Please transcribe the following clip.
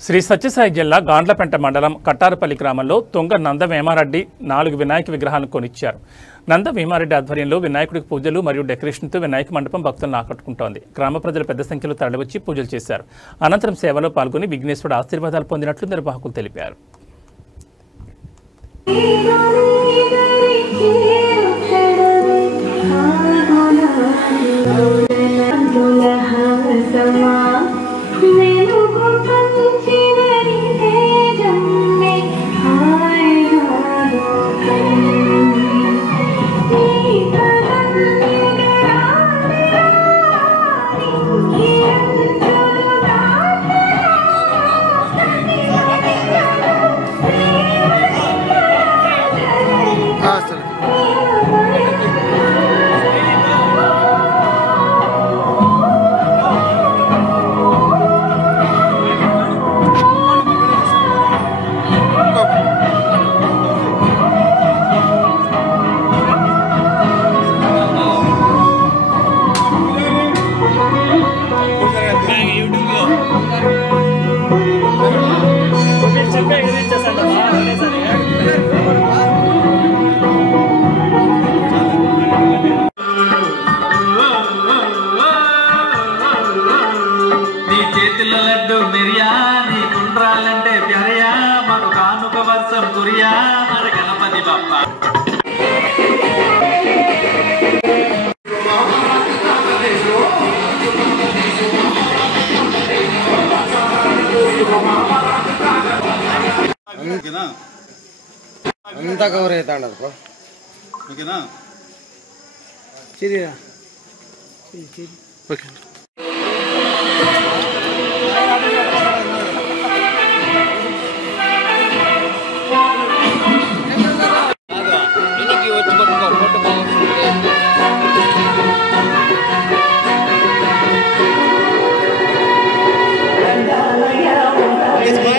శ్రీ సత్యసాయి జిల్లా గాండ్లపెంట మండలం కట్టారుపల్లి గ్రామంలో తుంగ నందవేమారెడ్డి 4 వినాయక విగ్రహాలను కొనిచ్చారు. నందవేమారెడ్డి ఆధ్వర్యంలో వినాయకుడికి పూజలు మరియు డెకరేషన్తో వినాయక మండపం భక్తులను ఆకట్టుకుంటోంది. గ్రామ ప్రజలు పెద్ద సంఖ్యలో తరలివచ్చి పూజలు చేశారు. అనంతరం సేవలో పాల్గొని విఘ్నేశ్వరుడు ఆశీర్వాదాలు పొందినట్లు నిర్వాహకులు తెలిపారు. లడ్డు మిరియా నీ కుండ్రాలంటే ప్యారయా మాకు కానుక వర్షం కురియా మన గణపతి బప్ప. అంతా కవర్ అవుతాండదు ఓకేనా ఓకే. వచ్చి పట్టుకో